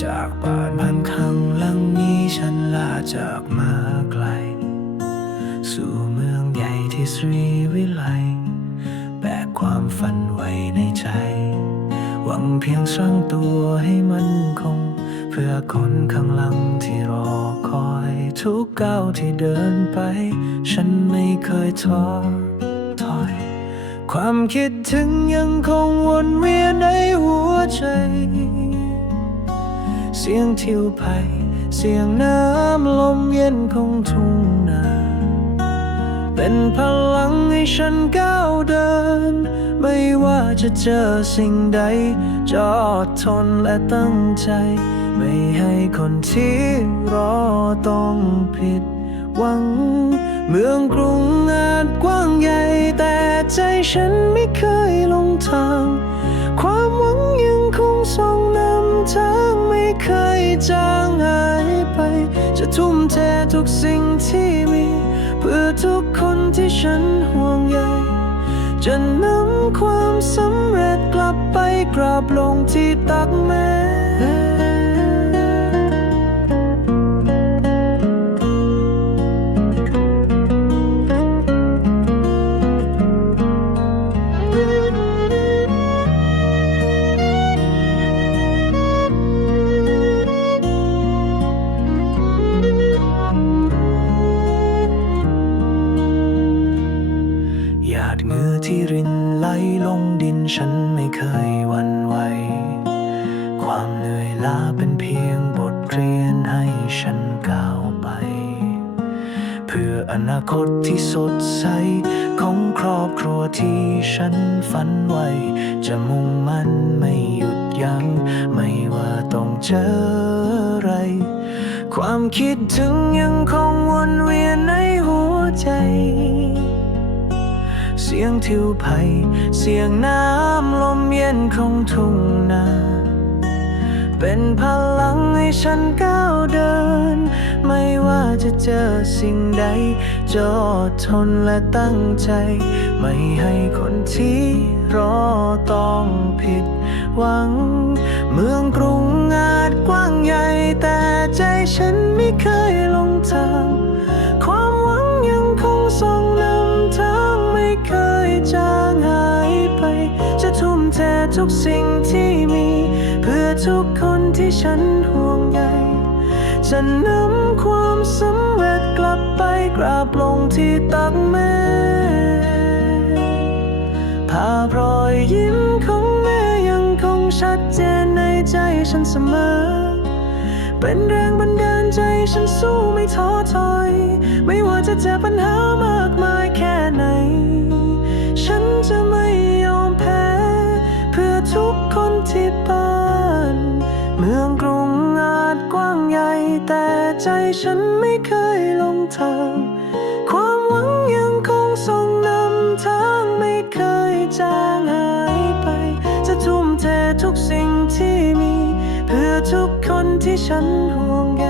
จากบ้านพันคำหลังนี้ฉันลาจากมาไกล สู่เมืองใหญ่ที่สรีวิไลแบกความฝันไว้ในใจ หวังเพียงสร้างตัวให้มันคง เพื่อคนข้างหลังที่รอคอย ทุกก้าวที่เดินไป ฉันไม่เคยท้อถอย ความคิดถึงยังคงวนเวียนในหัวใจ เสียงทิวไผ่เสียงน้ำลมเย็นของทุ่งนา เป็นพลังให้ฉันก้าวเดิน ไม่ว่าจะเจอสิ่งใดจะอดทนและตั้งใจ ไม่ให้คนที่รอต้องผิดหวัง เมืองกรุงอาจกว้างใหญ่แต่ใจฉันไม่เคยลงทาง ความหวังยังคงส่องนำทาง เคยจางหายไป จะทุ่มเททุกสิ่งที่มี เพื่อทุกคนที่ฉันห่วงใยจะนำความสำเร็จกลับไปกราบลงที่ตักแม่ ที่รินไหลลงดินฉันไม่เคยหวั่นไหว ความเหนื่อยล้าเป็นเพียงบทเรียนให้ฉันก้าวไป เพื่ออนาคตที่สดใส ของครอบครัวที่ฉันฝันไว้ จะมุ่งมั่นไม่หยุดยัง้ง ไม่ว่าต้องเจออะไร ความคิดถึงยังคงวนเวียนในหัวใจ เสียงทิวไผ่เสียงน้ำลมเย็นของทุ่งนา เป็นพลังให้ฉันก้าวเดิน ไม่ว่าจะเจอสิ่งใดจะอดทนและตั้งใจ ไม่ให้คนที่รอต้องผิดหวัง เมืองกรุง ทุกสิ่งที่มี เพื่อทุกคนที่ฉันห่วงใยจะนำความสำเร็จกลับไปกราบลงที่ตักแม่ภาพรอยยิ้มของแม่ยังคงชัดเจนในใจฉันเสมอ เป็นแรงบันดาลใจฉันสู้ไม่ท้อถอย ไม่ว่าจะเจอปัญหามากมายแค่ไหน ฉันจะ เพื่อทุกคนที่บ้านเมืองกรุงอาจกว้างใหญ่แต่ใจฉันไม่เคยลงทาง ความหวังยังคงส่งนำทางไม่เคยจางหายไป จะทุ่มเททุกสิ่งที่มี เพื่อทุกคนที่ฉันห่วงใย